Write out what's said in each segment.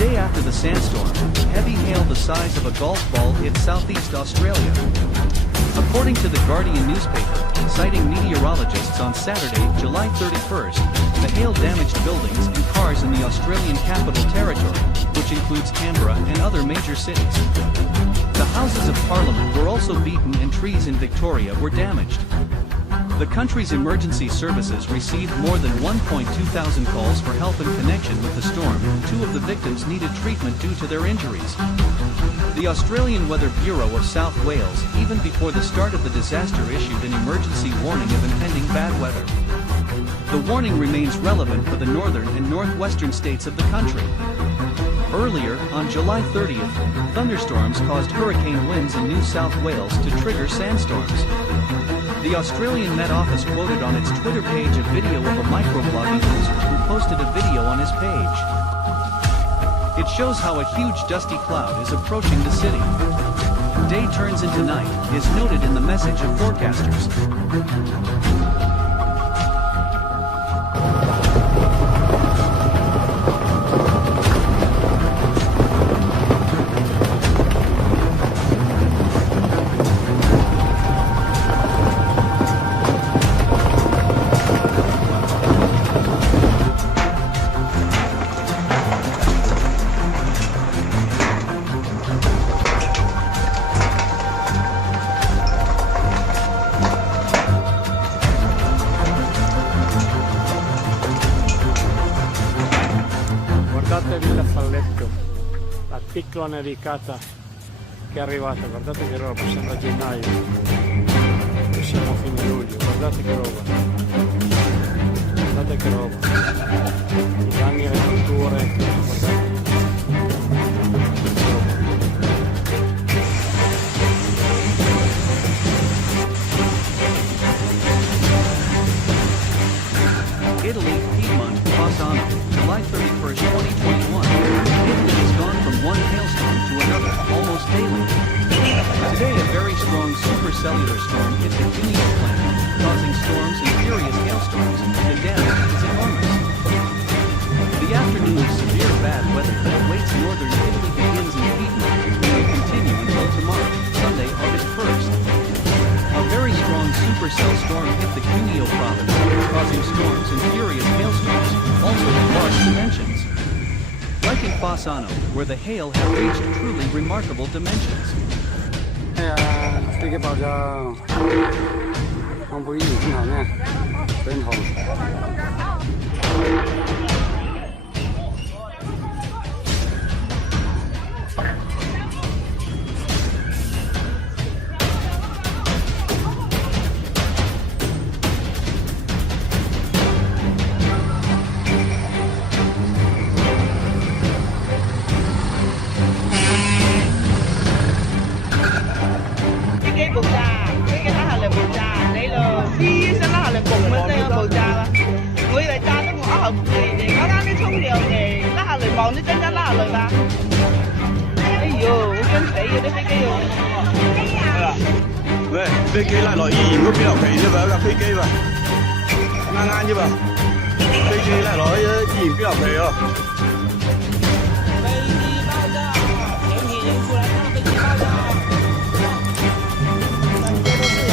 day after the sandstorm, heavy hail the size of a golf ball hit southeast Australia. According to the Guardian newspaper, citing meteorologists on Saturday, July 31st, the hail damaged buildings and cars in the Australian Capital Territory, which includes Canberra and other major cities. The Houses of Parliament were also beaten and trees in Victoria were damaged. The country's emergency services received more than 1,200 calls for help in connection with the storm. 2 of the victims needed treatment due to their injuries. The Australian Weather Bureau of South Wales, even before the start of the disaster, issued an emergency warning of impending bad weather. The warning remains relevant for the northern and northwestern states of the country. Earlier, on July 30th, thunderstorms caused hurricane winds in New South Wales to trigger sandstorms. The Australian Met Office quoted on its Twitter page a video of a microblogging user who posted a video on his page. It shows how a huge dusty cloud is approaching the city. Day turns into night, is noted in the message of forecasters. Guardatevi la falletto, la piccola nevicata che è arrivata, guardate che roba, sembra gennaio, noi siamo a fine luglio, guardate che roba, guardate che roba, i danni alle culture, guardate. Italy, Piedmont, Bolzano, July 31st, 2021. Italy has gone from one hailstorm to another almost daily. Today a very strong supercellular storm hit the Cuneo plain, causing storms and furious hailstorms. The damage is enormous. The afternoon of severe bad weather that awaits northern Italy begins in Piedmont and will continue until tomorrow, Sunday, August 1st. A very strong supercell storm hit the Cuneo province, causing storms and furious hailstorms, also of large dimensions. Like in Fossano, where the hail had reached truly remarkable dimensions. Về,飛機拉落醫院嗰邊頭皮啫嘛，架飛機嘛，啱啫嘛，飛機拉落醫院邊頭皮哦。飛機爆炸，前幾人出來看飛機爆炸，很多都是人，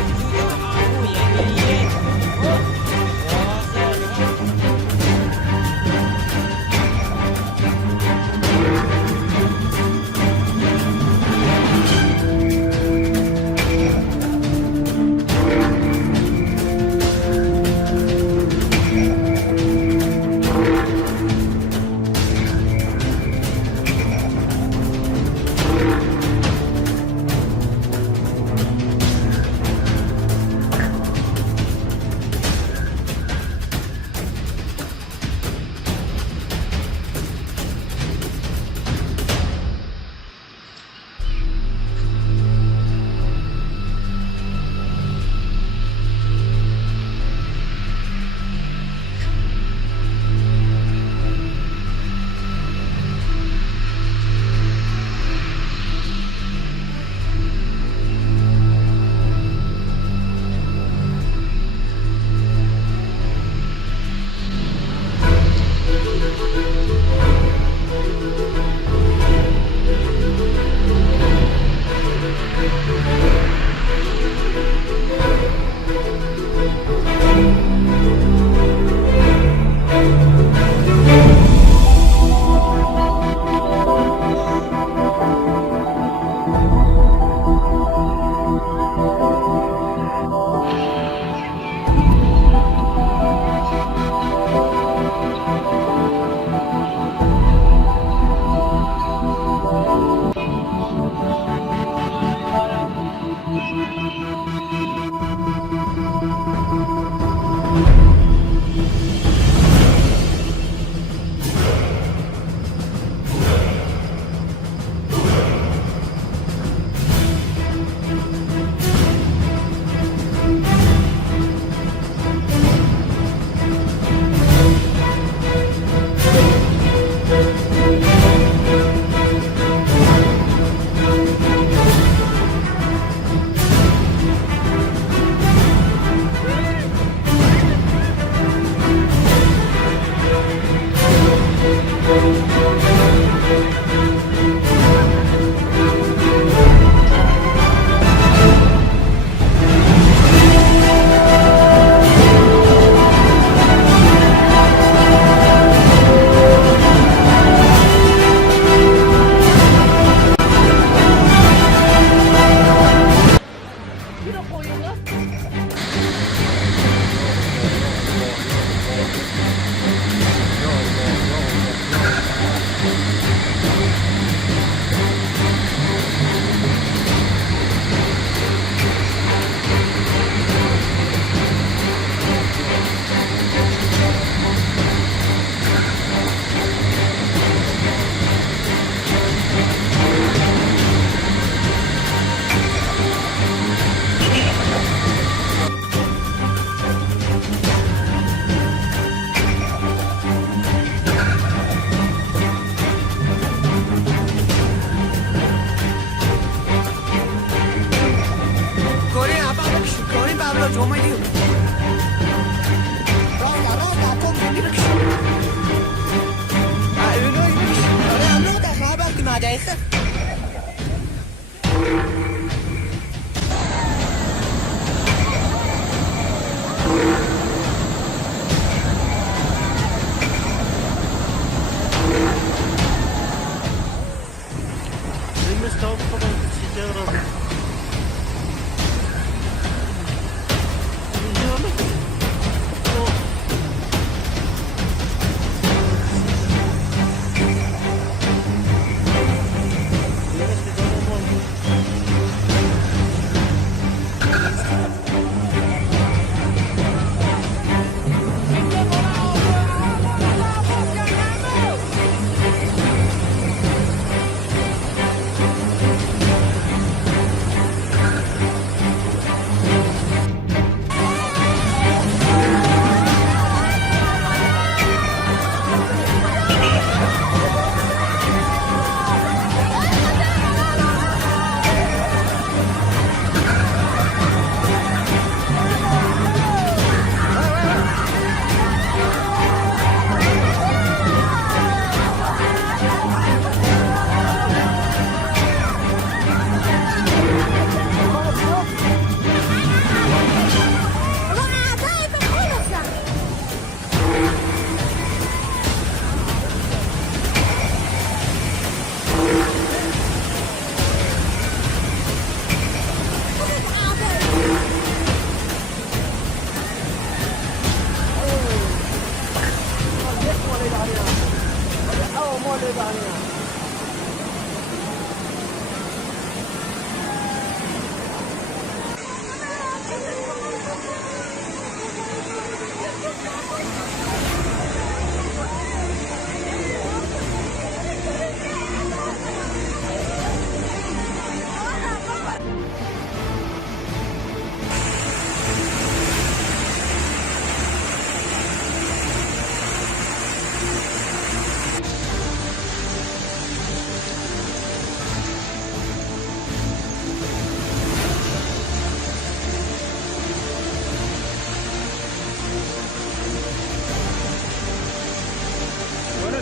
就叫阿布演醫院，哇塞，你看。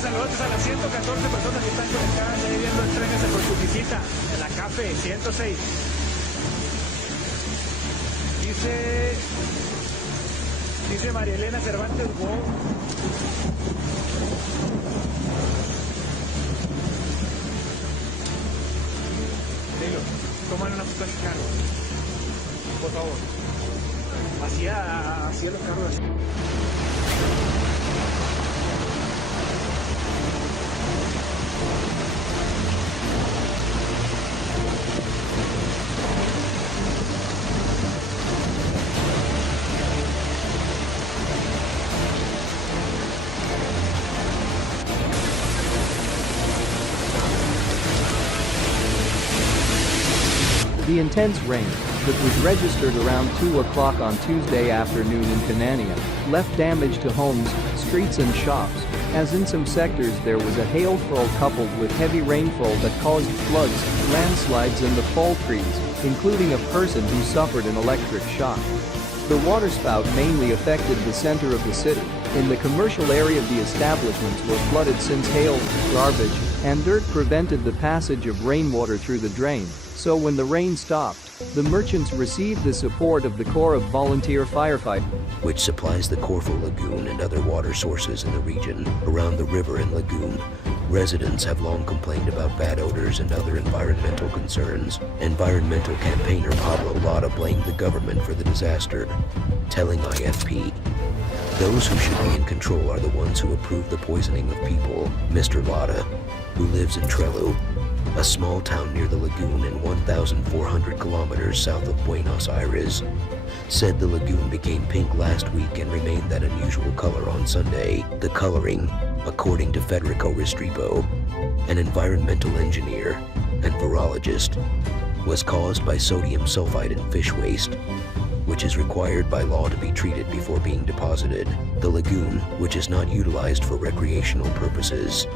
saludos a las 114 personas que están conectadas ahí viendo el tren ese por su visita en la CAFE 106. Dice María Elena Cervantes Wow. Dilo, toman una foto al carro, por favor. Hacia los carros así. The intense rain, that was registered around 2 o'clock on Tuesday afternoon in Canania, left damage to homes, streets and shops, as in some sectors there was a hailfall coupled with heavy rainfall that caused floods, landslides and the fall trees, including a person who suffered an electric shock. The waterspout mainly affected the center of the city. In the commercial area the establishments were flooded since hail, garbage, and dirt prevented the passage of rainwater through the drain. So when the rain stopped, the merchants received the support of the Corps of Volunteer Firefighters, which supplies the Corfu Lagoon and other water sources in the region around the river and lagoon, Residents have long complained about bad odors and other environmental concerns. Environmental campaigner Pablo Lada blamed the government for the disaster, telling IFP, "Those who should be in control are the ones who approve the poisoning of people." Mr. Lada, who lives in Trelew, a small town near the lagoon and 1,400 kilometers south of Buenos Aires, said the lagoon became pink last week and remained that unusual color on Sunday. The coloring, according to Federico Restrepo, an environmental engineer and virologist, was caused by sodium sulfide in fish waste, which is required by law to be treated before being deposited. The lagoon, which is not utilized for recreational purposes,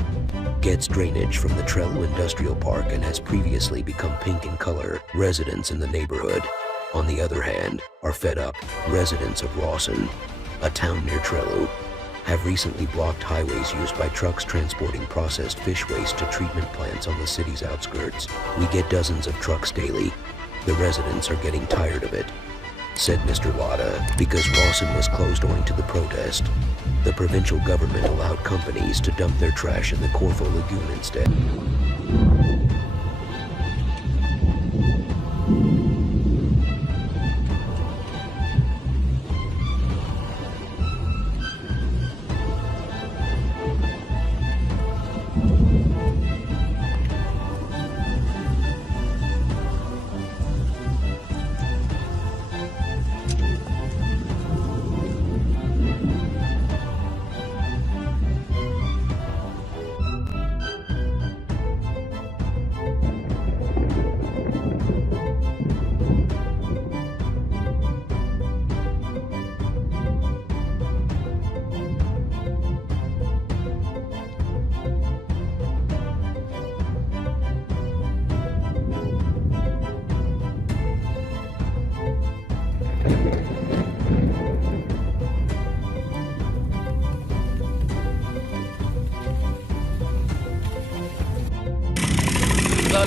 gets drainage from the Trelew Industrial Park and has previously become pink in color. Residents in the neighborhood, on the other hand, are fed up. Residents of Rawson, a town near Trelew, have recently blocked highways used by trucks transporting processed fish waste to treatment plants on the city's outskirts. "We get dozens of trucks daily. The residents are getting tired of it," said Mr. Lada. Because Rawson was closed owing to the protest, the provincial government allowed companies to dump their trash in the Corfo Lagoon instead.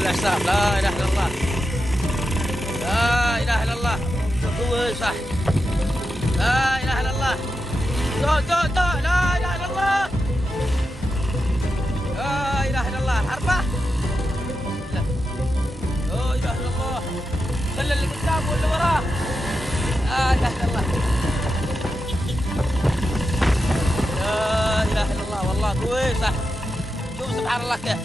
الأحساب لا إله إلا الله لا إله إلا الله قوة صح لا إله إلا الله دو لا إله إلا الله لا إله إلا الله الحربة لا إله إلا الله خلي اللي قدام واللي وراه لا إله إلا الله لا إله إلا الله والله قوي صح شوف سبحان الله كيف